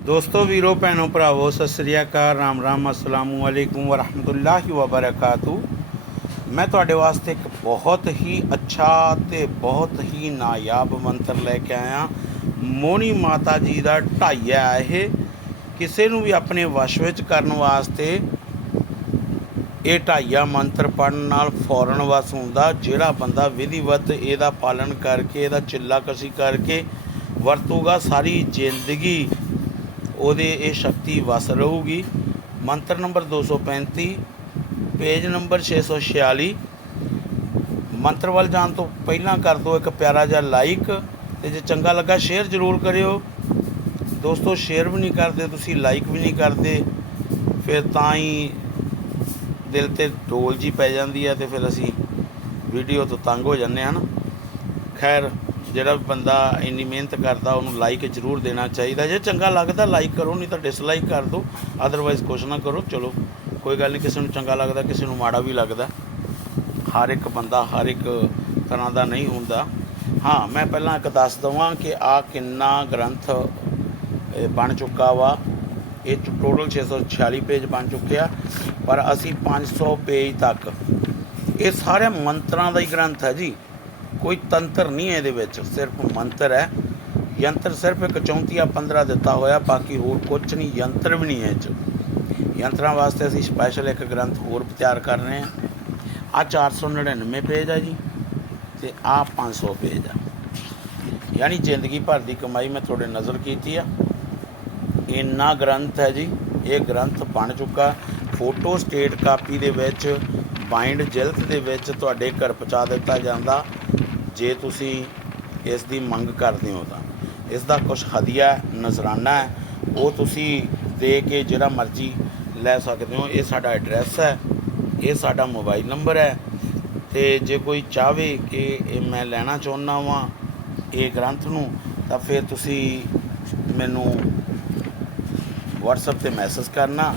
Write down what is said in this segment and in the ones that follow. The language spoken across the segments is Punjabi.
ਦੋਸਤੋ, ਵੀਰੋ, ਭੈਣੋ, ਭਰਾਵੋ, ਸਤਿ ਸ੍ਰੀ ਅਕਾਲ, ਰਾਮ ਰਾਮ, ਅਸਲਾਮੁ ਅਲੈਕੁਮ ਵਰਹਿਮਤੁਲਾਹਿ ਵਬਰਕਾਤੂ। ਮੈਂ ਤੁਹਾਡੇ ਵਾਸਤੇ ਇੱਕ ਬਹੁਤ ਹੀ ਅੱਛਾ ਤੇ ਬਹੁਤ ਹੀ ਨਾਯਾਬ ਮੰਤਰ ਲੈ ਕੇ ਆਇਆ। ਮੋਨੀ ਮਾਤਾ ਜੀ ਦਾ ਢਾਈਆ ਇਹ। ਕਿਸੇ ਨੂੰ ਵੀ ਆਪਣੇ ਵਸ਼ ਵਿੱਚ ਕਰਨ ਵਾਸਤੇ ਇਹ ਢਾਈਆ ਮੰਤਰ ਪੜਨ ਨਾਲ ਫੌਰਨ ਵਸ ਹੁੰਦਾ। ਜਿਹੜਾ ਬੰਦਾ ਵਿਧੀਵਤ ਇਹਦਾ ਪਾਲਣ ਕਰਕੇ, ਇਹਦਾ ਚਿੱਲਾ ਕਸੀ ਕਰਕੇ ਵਰਤੂਗਾ ਸਾਰੀ ਜ਼ਿੰਦਗੀ। ਉਹਦੇ ਇਹ ਸ਼ਕਤੀ ਵਸ ਰਹੂਗੀ। ਮੰਤਰ ਨੰਬਰ 235 ਪੇਜ ਨੰਬਰ 646 ਮੰਤਰ ਵੱਲ ਜਾਣ ਤੋਂ ਪਹਿਲਾਂ ਕਰ ਦਿਓ ਇੱਕ ਪਿਆਰਾ ਜਿਹਾ ਲਾਈਕ ਤੇ ਜੇ ਚੰਗਾ ਲੱਗਾ ਸ਼ੇਅਰ ਜ਼ਰੂਰ ਕਰਿਓ। ਦੋਸਤੋ ਸ਼ੇਅਰ ਵੀ ਨਹੀਂ ਕਰਦੇ, ਤੁਸੀਂ ਲਾਈਕ ਵੀ ਨਹੀਂ ਕਰਦੇ, ਫਿਰ ਤਾਂ ਹੀ ਦਿਲ ਤੇ ਢੋਲ ਜੀ ਪੈ ਜਾਂਦੀ ਹੈ ਤੇ ਫਿਰ ਅਸੀਂ ਵੀਡੀਓ ਤੋਂ ਤੰਗ ਹੋ ਜਾਂਦੇ ਹਾਂ ਨਾ। ਖੈਰ ਜਿਹੜਾ ਵੀ ਬੰਦਾ ਇੰਨੀ ਮਿਹਨਤ ਕਰਦਾ, ਉਹਨੂੰ ਲਾਈਕ ਜ਼ਰੂਰ ਦੇਣਾ ਚਾਹੀਦਾ। ਜੇ ਚੰਗਾ ਲੱਗਦਾ ਲਾਈਕ ਕਰੋ, ਨਹੀਂ ਤਾਂ ਡਿਸਲਾਈਕ ਕਰ ਦਿਓ। ਅਦਰਵਾਈਜ਼ ਕੁਛ ਨਾ ਕਰੋ, ਚਲੋ। ਕੋਈ ਗੱਲ ਨਹੀਂ, ਕਿਸੇ ਨੂੰ ਚੰਗਾ ਲੱਗਦਾ, ਕਿਸੇ ਨੂੰ ਮਾੜਾ ਵੀ ਲੱਗਦਾ। ਹਰ ਇੱਕ ਬੰਦਾ ਹਰ ਇੱਕ ਤਰ੍ਹਾਂ ਦਾ ਨਹੀਂ ਹੁੰਦਾ। ਹਾਂ, ਮੈਂ ਪਹਿਲਾਂ ਇੱਕ ਦੱਸ ਦਵਾਂ ਕਿ ਆ ਕਿੰਨਾ ਗ੍ਰੰਥ ਬਣ ਚੁੱਕਾ ਵਾ। ਇਹ ਟੋਟਲ 646 ਪੇਜ ਬਣ ਚੁੱਕਿਆ ਪਰ ਅਸੀਂ 500 ਪੇਜ ਤੱਕ। ਇਹ ਸਾਰੇ ਮੰਤਰਾਂ ਦਾ ਹੀ ਗ੍ਰੰਥ ਹੈ ਜੀ। ਕੋਈ ਤੰਤਰ ਨਹੀਂ ਹੈ ਇਹਦੇ ਵਿੱਚ, ਸਿਰਫ ਮੰਤਰ ਹੈ। ਯੰਤਰ ਸਿਰਫ ਇੱਕ 34 15 ਦਿੱਤਾ ਹੋਇਆ, ਬਾਕੀ ਹੋਰ ਕੁਝ ਨਹੀਂ, ਯੰਤਰ ਵੀ ਨਹੀਂ ਹੈ ਇਹ 'ਚ। ਯੰਤਰਾਂ ਵਾਸਤੇ ਅਸੀਂ ਸਪੈਸ਼ਲ ਇੱਕ ਗ੍ਰੰਥ ਹੋਰ ਤਿਆਰ ਕਰ ਰਹੇ ਹਾਂ। ਆ 499 ਪੇਜ ਆ ਜੀ, ਤੇ ਆ 500 ਪੇਜ ਆ। ਯਾਨੀ ਜ਼ਿੰਦਗੀ ਭਰ ਦੀ ਕਮਾਈ ਮੈਂ ਤੁਹਾਡੇ ਨਜ਼ਰ ਕੀਤੀ ਆ। ਇੰਨਾ ਗ੍ਰੰਥ ਹੈ ਜੀ, ਇਹ ਗ੍ਰੰਥ ਬਣ ਚੁੱਕਾ। ਫੋਟੋ ਸਟੇਟ ਕਾਪੀ ਦੇ ਵਿੱਚ ਬਾਈਂਡ ਜਿਲਦ ਦੇ ਵਿੱਚ ਤੁਹਾਡੇ ਘਰ ਪਹੁੰਚਾ ਦਿੱਤਾ ਜਾਂਦਾ। ਜੇ ਤੁਸੀਂ ਇਸ ਦੀ ਮੰਗ ਕਰਦੇ ਹੋ ਤਾਂ। ਇਸ ਦਾ ਕੁਝ ਹਦੀਆ, ਨਜ਼ਰਾਨਾ ਹੈ। ਉਹ ਤੁਸੀਂ ਦੇ ਕੇ ਜਿਹੜਾ ਮਰਜ਼ੀ ਲੈ ਸਕਦੇ ਹੋ। ਇਹ ਸਾਡਾ ਐਡਰੈਸ ਹੈ। ਇਹ ਸਾਡਾ ਮੋਬਾਈਲ ਨੰਬਰ ਹੈ। ਤੇ ਜੇ ਕੋਈ ਚਾਹਵੇ ਕਿ ਇਹ ਮੈਂ ਲੈਣਾ ਚਾਹੁੰਦਾ ਵਾਂ ਇਹ ਗ੍ਰੰਥ ਨੂੰ, ਤਾਂ ਫਿਰ ਤੁਸੀਂ ਮੈਨੂੰ WhatsApp ਤੇ ਮੈਸੇਜ ਕਰਨਾ।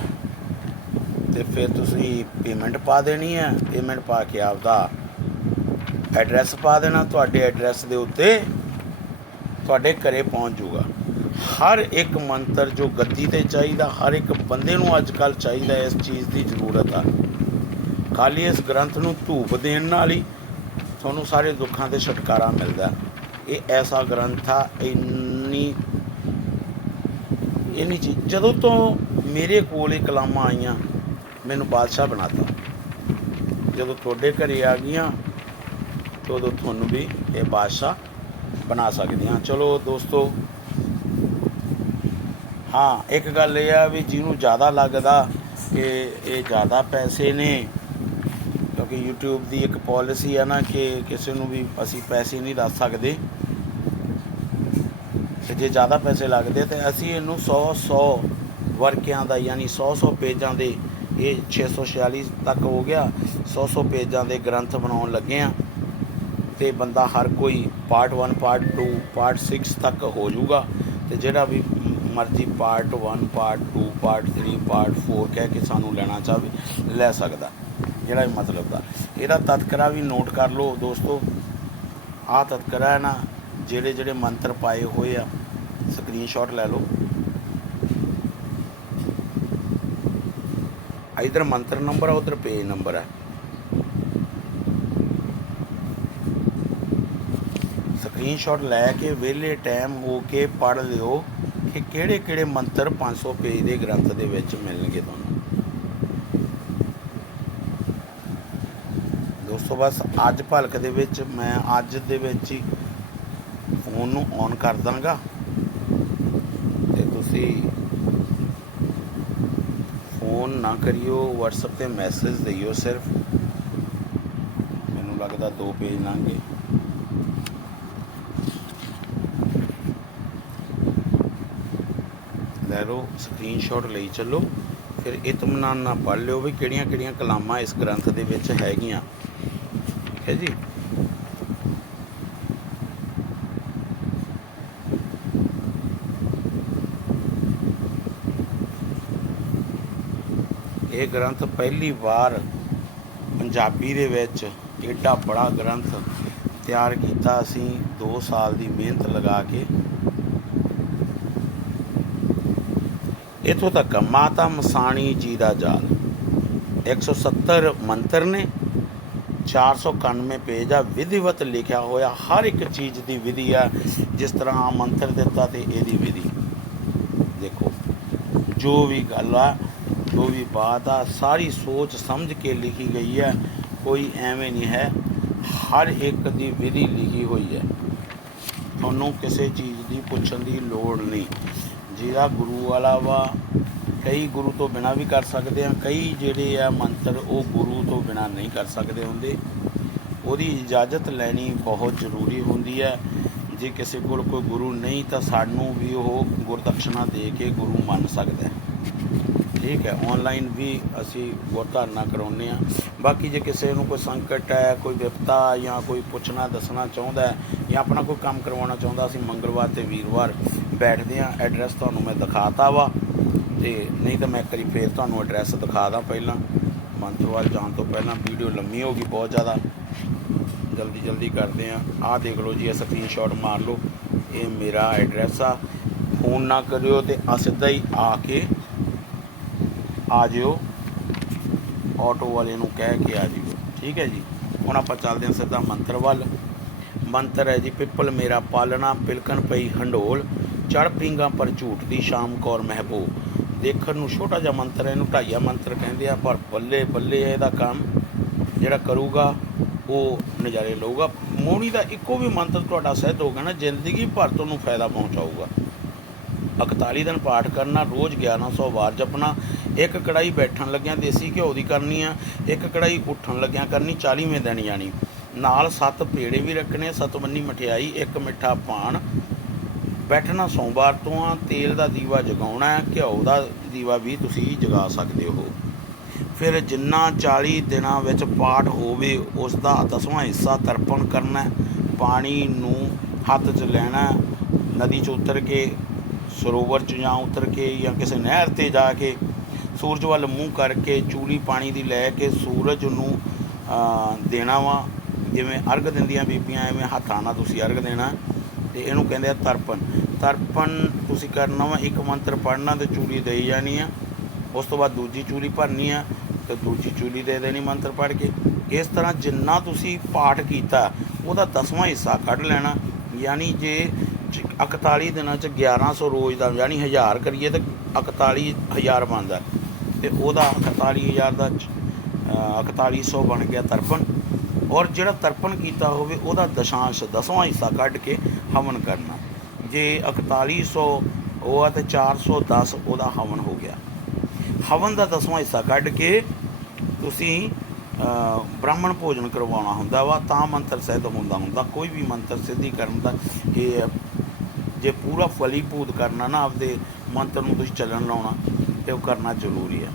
ਤੇ ਫਿਰ ਤੁਸੀਂ ਪੇਮੈਂਟ ਪਾ ਦੇਣੀ ਹੈ। ਪੇਮੈਂਟ ਪਾ ਕੇ ਆਪਦਾ ਐਡਰੈਸ ਪਾ ਦੇਣਾ, ਤੁਹਾਡੇ ਐਡਰੈਸ ਦੇ ਉੱਤੇ ਤੁਹਾਡੇ ਘਰੇ ਪਹੁੰਚ ਜਾਊਗਾ। ਹਰ ਇੱਕ ਮੰਤਰ ਜੋ ਗੱਦੀ ਤੇ ਚਾਹੀਦਾ, ਹਰ ਇੱਕ ਬੰਦੇ ਨੂੰ ਅੱਜ ਕੱਲ ਚਾਹੀਦਾ ਇਸ ਚੀਜ਼ ਦੀ ਜ਼ਰੂਰਤ ਆ। ਖਾਲੀ ਇਸ ਗ੍ਰੰਥ ਨੂੰ ਧੂਪ ਦੇਣ ਨਾਲ ਹੀ ਤੁਹਾਨੂੰ ਸਾਰੇ ਦੁੱਖਾਂ ਤੇ ਛੁਟਕਾਰਾ ਮਿਲਦਾ। ਇਹ ਐਸਾ ਗ੍ਰੰਥ ਆ, ਇੰਨੀ ਇੰਨੀ ਚੀਜ਼ ਜਦੋਂ ਤੋਂ ਮੇਰੇ ਕੋਲ ਇਹ ਕਲਾਮਾਂ ਆਈਆਂ, ਮੈਨੂੰ ਬਾਦਸ਼ਾਹ ਬਣਾਤਾ। ਜਦੋਂ ਤੁਹਾਡੇ ਘਰੇ ਆ ਗਈਆਂ ਤੇ ਉਦੋਂ ਤੁਹਾਨੂੰ ਵੀ ਇਹ ਬਾਦਸ਼ਾਹ ਬਣਾ ਸਕਦੇ ਹਾਂ। ਚਲੋ ਦੋਸਤੋ, ਹਾਂ, ਇੱਕ ਗੱਲ ਇਹ ਆ ਵੀ ਜਿਹਨੂੰ ਜ਼ਿਆਦਾ ਲੱਗਦਾ ਕਿ ਇਹ ਜ਼ਿਆਦਾ ਪੈਸੇ ਨੇ, ਕਿਉਂਕਿ YouTube ਦੀ ਇੱਕ ਪਾਲਿਸੀ ਹੈ ਨਾ ਕਿ ਕਿਸੇ ਨੂੰ ਵੀ ਅਸੀਂ ਪੈਸੇ ਨਹੀਂ ਦੱਸ ਸਕਦੇ। ਤੇ ਜੇ ਜ਼ਿਆਦਾ ਪੈਸੇ ਲੱਗਦੇ ਤੇ ਅਸੀਂ ਇਹਨੂੰ 100 100 ਵਰਕਿਆਂ ਦਾ, ਯਾਨੀ 100 100 ਪੇਜਾਂ ਦੇ, ਇਹ 646 ਤੱਕ ਹੋ ਗਿਆ 100 100 ਪੇਜਾਂ ਦੇ ਗ੍ਰੰਥ ਬਣਾਉਣ ਲੱਗੇ ਆ ਤੇ ਬੰਦਾ ਹਰ ਕੋਈ ਪਾਰਟ 1 ਪਾਰਟ 2 ਪਾਰਟ 6 ਤੱਕ ਹੋ ਜਾਊਗਾ। ਤੇ ਜਿਹੜਾ ਵੀ ਮਰਜ਼ੀ ਪਾਰਟ 1 ਪਾਰਟ 2 ਪਾਰਟ 3 ਪਾਰਟ 4 ਕਹਿ ਕੇ ਸਾਨੂੰ ਲੈਣਾ ਚਾਹਵੇ, ਲੈ ਸਕਦਾ। ਜਿਹੜਾ ਵੀ ਮਤਲਬ ਦਾ। ਇਹਦਾ ਤਤਕਰਾ ਵੀ ਨੋਟ ਕਰ ਲਓ ਦੋਸਤੋ। ਆਹ ਤਤਕਰਾ ਹੈ ਨਾ, ਜਿਹੜੇ ਜਿਹੜੇ ਮੰਤਰ ਪਾਏ ਹੋਏ ਆ ਸਕਰੀਨਸ਼ਾਟ ਲੈ ਲਓ। ਇਧਰ ਮੰਤਰ ਨੰਬਰ ਆ, ਉਧਰ ਪੇਜ ਨੰਬਰ ਹੈ ਸਕਰੀਨਸ਼ਾਟ ਲੈ ਕੇ ਵਿਹਲੇ ਟਾਈਮ ਹੋ ਕੇ ਪੜ੍ਹ ਲਿਓ ਕਿ ਕਿਹੜੇ ਕਿਹੜੇ ਮੰਤਰ 500 ਪੇਜ ਦੇ ਗ੍ਰੰਥ ਦੇ ਵਿੱਚ ਮਿਲਣਗੇ ਤੁਹਾਨੂੰ। ਦੋਸਤੋ, ਬਸ ਅੱਜ ਭਲਕ ਦੇ ਵਿੱਚ ਮੈਂ ਅੱਜ ਦੇ ਵਿੱਚ ਹੀ ਫੋਨ ਨੂੰ ਔਨ ਕਰ ਦਾਂਗਾ। ਤੇ ਤੁਸੀਂ ਫੋਨ ਨਾ ਕਰਿਓ, WhatsApp ਤੇ ਮੈਸੇਜ ਦਿਓ ਸਿਰਫ। ਮੈਨੂੰ ਲੱਗਦਾ ਦੋ ਪੇਜ ਲੰਘੇ ਲੈ ਲਓ ਸਕਰੀਨਸ਼ਾਟ ਲਈ ਚੱਲੋ, ਫਿਰ ਇਤਮਾਨ ਨਾਲ ਪੜ੍ਹ ਲਿਓ ਵੀ ਕਿਹੜੀਆਂ ਕਿਹੜੀਆਂ ਕਲਾਮਾਂ ਇਸ ਗ੍ਰੰਥ ਦੇ ਵਿੱਚ ਹੈਗੀਆਂ। ਠੀਕ ਹੈ ਜੀ? ਇਹ ਗ੍ਰੰਥ ਪਹਿਲੀ ਵਾਰ ਪੰਜਾਬੀ ਦੇ ਵਿੱਚ ਏਡਾ ਬੜਾ ਗ੍ਰੰਥ ਤਿਆਰ ਕੀਤਾ ਅਸੀਂ 2 ਸਾਲ ਦੀ ਮਿਹਨਤ ਲਗਾ ਕੇ। ਇਥੋਂ ਤੱਕ ਮਾਤਾ ਮਸਾਣੀ ਜੀ ਦਾ ਜਾਲ। 170 ਮੰਤਰ ਨੇ 491 ਪੇਜ ਆ, ਵਿਧੀਵਤ ਲਿਖਿਆ ਹੋਇਆ, ਹਰ ਇੱਕ ਚੀਜ਼ ਦੀ ਵਿਧੀ ਆ, ਜਿਸ ਤਰ੍ਹਾਂ ਆ ਮੰਤਰ ਦਿੱਤਾ ਤੇ ਇਹਦੀ ਵਿਧੀ। ਦੇਖੋ, ਜੋ ਵੀ ਗੱਲ ਆ, ਜੋ ਵੀ ਬਾਤ ਆ, ਸਾਰੀ ਸੋਚ ਸਮਝ ਕੇ ਲਿਖੀ ਗਈ ਹੈ ਕੋਈ ਐਵੇਂ ਨਹੀਂ ਹੈ, ਹਰ ਇੱਕ ਦੀ ਵਿਧੀ ਲਿਖੀ ਹੋਈ ਹੈ। ਤੁਹਾਨੂੰ ਕਿਸੇ ਚੀਜ਼ ਦੀ ਪੁੱਛਣ ਦੀ ਲੋੜ ਨਹੀਂ। ਜਿਹਦਾ ਗੁਰੂ ਵਾਲਾ ਵਾ, ਕਈ ਗੁਰੂ ਤੋਂ ਬਿਨਾ ਵੀ ਕਰ ਸਕਦੇ ਆ, ਕਈ ਜਿਹੜੇ ਆ ਮੰਤਰ ਉਹ ਗੁਰੂ ਤੋਂ ਬਿਨਾ ਨਹੀਂ ਕਰ ਸਕਦੇ ਹੁੰਦੇ। ਉਹਦੀ ਇਜਾਜ਼ਤ ਲੈਣੀ ਬਹੁਤ ਜ਼ਰੂਰੀ ਹੁੰਦੀ ਹੈ। ਜੇ ਕਿਸੇ ਕੋਲ ਕੋਈ ਗੁਰੂ ਨਹੀਂ, ਤਾਂ ਸਾਨੂੰ ਵੀ ਉਹ ਗੁਰਦਕਸ਼ਨਾ ਦੇ ਕੇ ਗੁਰੂ ਮੰਨ ਸਕਦਾ ਹੈ। ਠੀਕ ਹੈ ਆਨਲਾਈਨ ਵੀ ਅਸੀਂ ਗੁਰਧਾਰਨਾ ਕਰਾਉਂਦੇ ਆ ਬਾਕੀ ਜੇ ਕਿਸੇ ਨੂੰ ਕੋਈ ਸੰਕਟ ਹੈ, ਕੋਈ ਵਿਪਤਾ ਜਾਂ ਕੋਈ ਪੁੱਛਣਾ ਦੱਸਣਾ ਚਾਹੁੰਦਾ ਹੈ ਜਾਂ ਆਪਣਾ ਕੋਈ ਕੰਮ ਕਰਵਾਉਣਾ ਚਾਹੁੰਦਾ, ਅਸੀਂ ਮੰਗਲਵਾਰ ਤੇ ਵੀਰਵਾਰ ਬੈਠਦੇ ਆ ਐਡਰੈਸ ਤੁਹਾਨੂੰ ਮੈਂ ਦਿਖਾਤਾ ਵਾ। ਤੇ ਨਹੀਂ ਤਾਂ ਮੈਂ ਇੱਕ ਵਾਰੀ ਫੇਰ ਤੁਹਾਨੂੰ ਐਡਰੈਸ ਦਿਖਾ ਦਾਂ ਪਹਿਲਾਂ। ਮੰਤਰਵਾਲ ਜਾਣ ਤੋਂ ਪਹਿਲਾਂ ਵੀਡੀਓ ਲੰਮੀ ਹੋ ਗਈ, ਬਹੁਤ ਜ਼ਿਆਦਾ। ਜਲਦੀ ਜਲਦੀ ਕਰਦੇ ਆ ਆਹ ਦੇਖ ਲਓ ਜੀ, ਇਹ ਸਕਰੀਨਸ਼ਾਟ ਮਾਰ ਲਓ। ਇਹ ਮੇਰਾ ਐਡਰੈਸ ਆ। ਫੋਨ ਨਾ ਕਰਿਓ ਤੇ ਆ ਸਿੱਧਾ ਹੀ ਆ ਕੇ ਆ ਜਿਓ। ਆਟੋ ਵਾਲੇ ਨੂੰ ਕਹਿ ਕੇ ਆ ਜਿਓ। ਠੀਕ ਹੈ ਜੀ? ਹੁਣ ਆਪਾਂ ਚੱਲਦੇ ਹਾਂ ਸਿੱਧਾ ਮੰਤਰ ਵੱਲ ਮੰਤਰ ਹੈ ਜੀ, ਪਿੱਪਲ ਮੇਰਾ ਪਾਲਣਾ, ਪਿਲਕਣ ਪਈ ਹੰਡੋਲ ਚੜ ਪਿੰਗਾ ਪਰ ਝੂਠ ਦੀ ਸ਼ਾਮ ਕੌਰ ਮਹਿਬੂਬ। ਦੇਖਣ ਨੂੰ ਛੋਟਾ ਜਿਹਾ ਮੰਤਰ ਹੈ, ਇਹਨੂੰ ਢਾਈਆ ਮੰਤਰ ਕਹਿੰਦੇ ਆ, ਪਰ ਬੱਲੇ ਬੱਲੇ ਇਹਦਾ ਕੰਮ। ਜਿਹੜਾ ਕਰੂਗਾ, ਉਹ ਨਜ਼ਾਰੇ ਲਊਗਾ। ਮੋਹਣੀ ਦਾ ਇੱਕੋ ਵੀ ਮੰਤਰ ਤੁਹਾਡਾ ਸਿੱਧ ਹੋਗਾ ਨਾ, ਜ਼ਿੰਦਗੀ ਭਰ ਤੁਹਾਨੂੰ ਫਾਇਦਾ ਪਹੁੰਚਾਊਗਾ। 41 ਦਿਨ ਪਾਠ ਕਰਨਾ, ਰੋਜ਼ 1100 ਵਾਰ ਜਪਣਾ, ਇੱਕ ਕੜਾਈ ਬੈਠਣ ਲੱਗਿਆਂ ਦੇਸੀ ਘਿਓ ਦੀ ਕਰਨੀ ਆ, ਇੱਕ ਕੜਾਈ ਉੱਠਣ ਲੱਗਿਆਂ ਕਰਨੀ 40ਵੇਂ ਦਿਨ ਜਾਣੀ। ਨਾਲ ਸੱਤ ਪੇੜੇ ਵੀ ਰੱਖਣੇ, ਸਤਵੰਨੀ ਮਠਿਆਈ, ਇੱਕ ਮਿੱਠਾ ਪਾਨ ਬੈਠਣਾ ਸੋਮਵਾਰ ਤੋਂ ਆ, ਤੇਲ ਦਾ ਦੀਵਾ ਜਗਾਉਣਾ ਹੈ, ਘਿਓ ਦਾ ਦੀਵਾ ਵੀ ਤੁਸੀਂ ਜਗਾ ਸਕਦੇ ਹੋ। ਫਿਰ ਜਿੰਨਾ 40 ਦਿਨਾਂ ਵਿੱਚ ਪਾਠ ਹੋਵੇ ਉਸ ਦਾ ਦਸਵਾਂ ਹਿੱਸਾ ਤਰਪਣ ਕਰਨਾ ਪਾਣੀ ਨੂੰ ਹੱਥ 'ਚ ਲੈਣਾ ਨਦੀ 'ਚ ਉਤਰ ਕੇ, ਸਰੋਵਰ 'ਚ ਜਾਂ ਉਤਰ ਕੇ ਜਾਂ ਕਿਸੇ ਨਹਿਰ ਤੇ ਜਾ ਕੇ, ਸੂਰਜ ਵੱਲ ਮੂੰਹ ਕਰਕੇ ਚੂਲੀ ਪਾਣੀ ਦੀ ਲੈ ਕੇ ਸੂਰਜ ਨੂੰ ਦੇਣਾ ਵਾ। ਜਿਵੇਂ ਅਰਗ ਦਿੰਦੀਆਂ ਬੀਬੀਆਂ, ਐਵੇਂ ਹੱਥਾਂ ਨਾਲ ਤੁਸੀਂ ਅਰਗ ਦੇਣਾ। ਤੇ ਇਹਨੂੰ ਕਹਿੰਦੇ ਆ ਤਰਪਣ। ਤਰਪਣ ਤੁਸੀਂ ਕਰਨਾ ਵਾ ਇੱਕ ਮੰਤਰ ਪੜ੍ਹਨਾ ਤੇ ਚੂਲੀ ਦੇਈ ਜਾਣੀ ਆ। ਉਸ ਤੋਂ ਬਾਅਦ ਦੂਜੀ ਚੂਲੀ ਭਰਨੀ ਆ ਤੇ ਦੂਜੀ ਚੂਲੀ ਦੇ ਦੇਣੀ ਮੰਤਰ ਪੜ੍ਹ ਕੇ। ਇਸ ਤਰ੍ਹਾਂ ਜਿੰਨਾ ਤੁਸੀਂ ਪਾਠ ਕੀਤਾ, ਉਹਦਾ ਦਸਵਾਂ ਹਿੱਸਾ ਕੱਢ ਲੈਣਾ। ਯਾਨੀ ਜੇ ਚ- 41 ਦਿਨਾਂ ਚ 1100 ਰੋਜ਼ ਦਾ, ਯਾਨੀ 1000 ਕਰੀਏ ਤਾਂ 41000 ਬਣਦਾ। ਤੇ ਉਹਦਾ 41000 ਦਾ ਚ- ਅਹ 4100 ਬਣ ਗਿਆ ਤਰਪਣ। ਔਰ ਜਿਹੜਾ ਤਰਪਣ ਕੀਤਾ ਹੋਵੇ, ਉਹਦਾ ਦਸ਼ਾਂਸ਼, ਦਸਵਾਂ ਹਿੱਸਾ ਕੱਢ ਕੇ ਹਵਨ ਕਰਨਾ। ਜੇ 4100 ਉਹ ਆ ਤੇ 410 ਉਹਦਾ ਹਵਨ ਹੋ ਗਿਆ। ਹਵਨ ਦਾ ਦਸਵਾਂ ਹਿੱਸਾ ਕੱਢ ਕੇ ਤੁਸੀਂ ਬ੍ਰਾਹਮਣ ਭੋਜਨ ਕਰਵਾਉਣਾ ਹੁੰਦਾ ਵਾ, ਤਾਂ ਮੰਤਰ ਸਿੱਧ ਹੁੰਦਾ ਹੁੰਦਾ। ਕੋਈ ਵੀ ਮੰਤਰ ਸਿੱਧੀ ਕਰਨ ਦਾ ਇਹ ਹੈ। ਜੇ ਪੂਰਾ ਫਲੀਭੂਤ ਕਰਨਾ ਨਾ, ਆਪਦੇ ਮੰਤਰ ਨੂੰ ਤੁਸੀਂ ਚੱਲਣ ਲਾਉਣਾ, ਤੇ ਉਹ ਕਰਨਾ ਜ਼ਰੂਰੀ ਹੈ।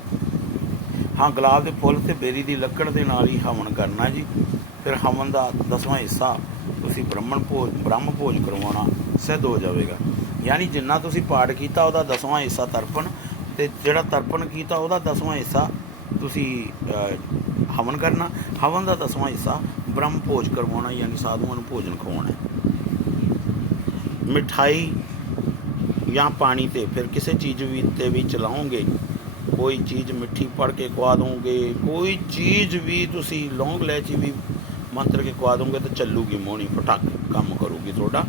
ਹਾਂ, ਗੁਲਾਬ ਦੇ ਫੁੱਲ ਤੇ ਬੇਰੀ ਦੀ ਲੱਕੜ ਦੇ ਨਾਲ ਹੀ ਹਵਨ ਕਰਨਾ ਜੀ। ਫਿਰ ਹਵਨ ਦਾ ਦਸਵਾਂ ਹਿੱਸਾ ਤੁਸੀਂ ਬ੍ਰਾਹਮਣ ਭੋਜ ਬ੍ਰਹਮ ਭੋਜ ਕਰਵਾਉਣਾ, ਸਿੱਧ ਹੋ ਜਾਵੇਗਾ। ਯਾਨੀ ਜਿੰਨਾ ਤੁਸੀਂ ਪਾਠ ਕੀਤਾ, ਉਹਦਾ ਦਸਵਾਂ ਹਿੱਸਾ ਤਰਪਣ, ਤੇ ਜਿਹੜਾ ਤਰਪਣ ਕੀਤਾ, ਉਹਦਾ ਦਸਵਾਂ ਹਿੱਸਾ ਤੁਸੀਂ ਹਵਨ ਕਰਨਾ। ਹਵਨ ਦਾ ਦਸਵਾਂ ਹਿੱਸਾ ਬ੍ਰਹਮ ਭੋਜ ਕਰਵਾਉਣਾ, ਯਾਨੀ ਸਾਧੂਆਂ ਨੂੰ ਭੋਜਨ ਖਵਾਉਣਾ। ਮਿਠਾਈ ਜਾਂ ਪਾਣੀ ਤੇ ਫਿਰ ਕਿਸੇ ਚੀਜ਼ ਵੀ ਤੇ ਵੀ ਚਲਾਉਂਗੇ ਕੋਈ ਚੀਜ਼ ਮਿੱਠੀ ਪੜ ਕੇ ਖਵਾ ਦੋਗੇ, ਕੋਈ ਚੀਜ਼ ਵੀ ਤੁਸੀਂ ਲੌਂਗ ਲੈਚੀ ਵੀ ਮੰਤਰ ਕੇ ਖਵਾ ਦੋਗੇ ਤਾਂ ਚੱਲੂਗੀ ਮੋਹਣੀ ਫਟਕ ਕੰਮ ਕਰੂਗੀ ਤੁਹਾਡਾ।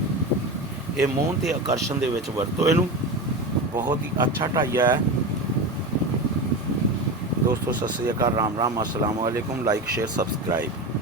ਇਹ ਮੋਹਨ ਤੇ ਆਕਰਸ਼ਣ ਦੇ ਵਿੱਚ ਵਰਤੋ ਇਹਨੂੰ। ਬਹੁਤ ਹੀ ਅੱਛਾ ਢਾਈਆ ਹੈ। ਦੋਸਤੋ, ਸਤਿ ਸ੍ਰੀ ਅਕਾਲ, ਰਾਮ ਰਾਮ, ਅਸਲਾਮ ਵਾਲੇਕੁਮ ਲਾਈਕ, ਸ਼ੇਅਰ, ਸਬਸਕ੍ਰਾਈਬ।